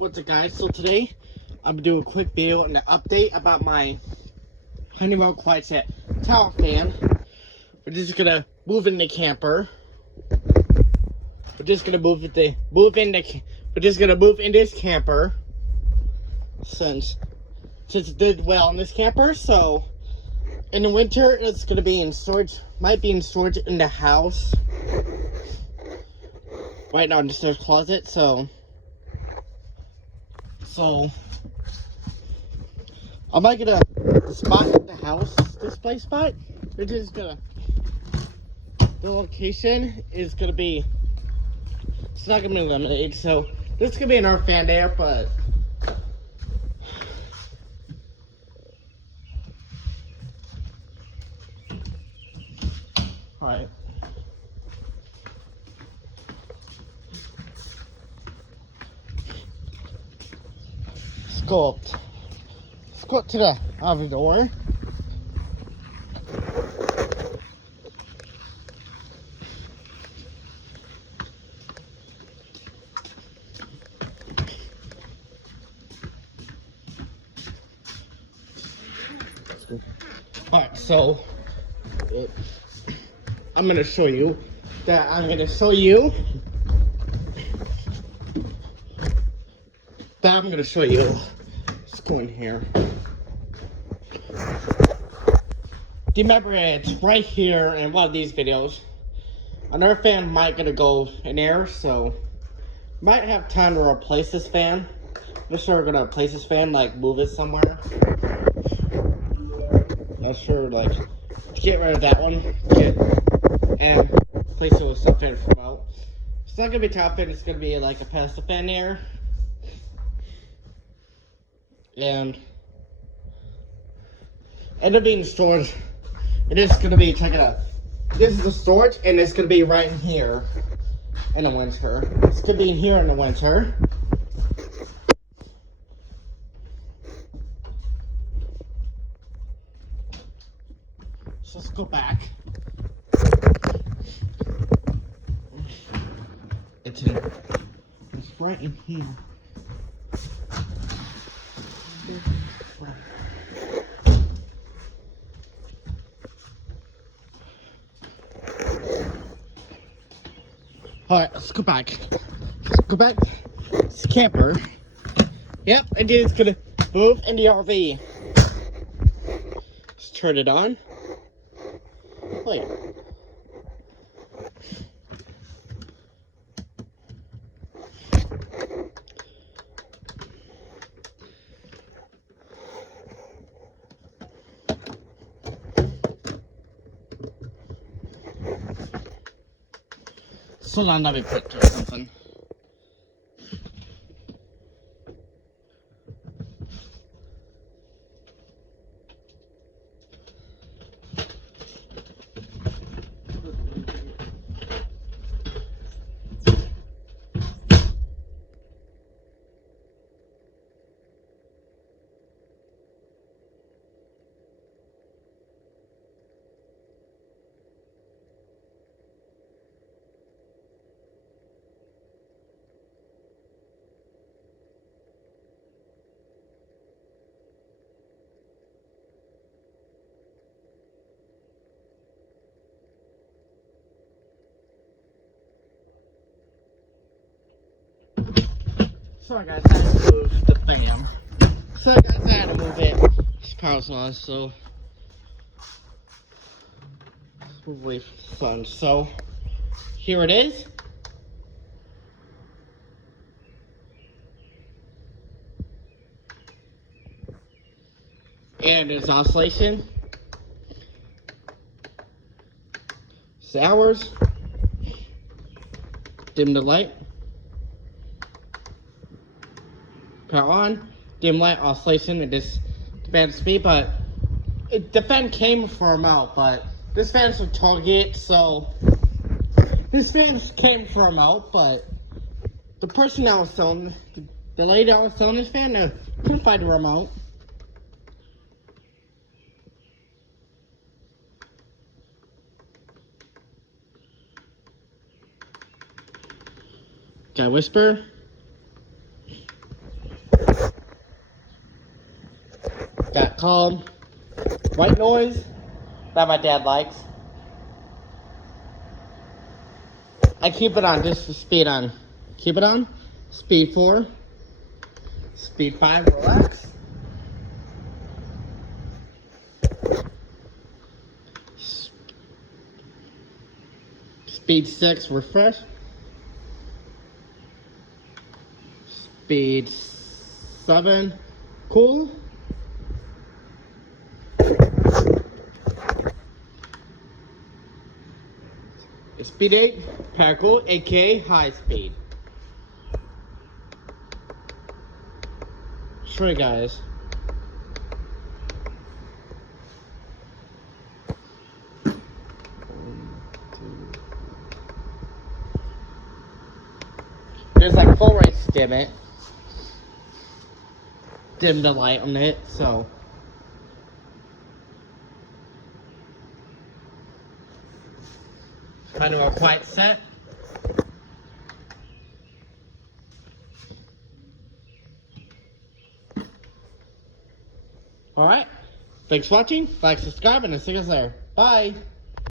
What's up, guys? So today I'm gonna do a quick video and an update about my Honeywell quietset tower fan. We're just gonna move in the camper. We're just gonna move in this camper since it did well in this camper. So in the winter it's gonna be in storage. Might be in storage in the house. Right now in the storage closet. So I might get a spot at the house, display spot. We're just gonna, the location is gonna be, it's not gonna be limited, so this could be an our fan there, but alright. Let's go up to the outer door. Alright, so I'm gonna show you let's go in here. Do you remember it's right here in one of these videos? Another fan might gonna go in there, so might have time to replace this fan. Not sure we're gonna replace this fan, like move it somewhere. Not sure, like get rid of that one, and replace it with something from out. It's not gonna be a top fan, it's gonna be like a pedestal fan there. And it'll be in storage. It is gonna be, check it out. This is the storage, and it's gonna be right in here in the winter. It's gonna be in here in the winter. So let's go back. It's right in here. Alright, let's go back. It's camper. Yep, and then it's gonna move in the RV. Let's turn it on. Wait. So now let me put something. Sorry guys, I had to move the fan. Sorry guys, I had to move it. It's power's on, so let's move away from the sun. So here it is. And there's oscillation. It's hours. Dim the light. Power on. Dim light, oscillation, and this fan speed, but the fan came from out, but this fan's from Target, so this fan came from out, but the person that was selling, the lady that was selling this fan, couldn't find the remote. Can I whisper? called white noise that my dad likes. I keep it on just for speed on. Keep it on. Speed 4. Speed 5, relax. Speed 6, refresh. Speed 7, cool. Speed 8, cool, aka high speed. Sure, guys. There's like full rates dim it. Dim the light on it, so. Honeywell quietset. Alright. Thanks for watching. Like, subscribe, and I'll see you guys later. Bye.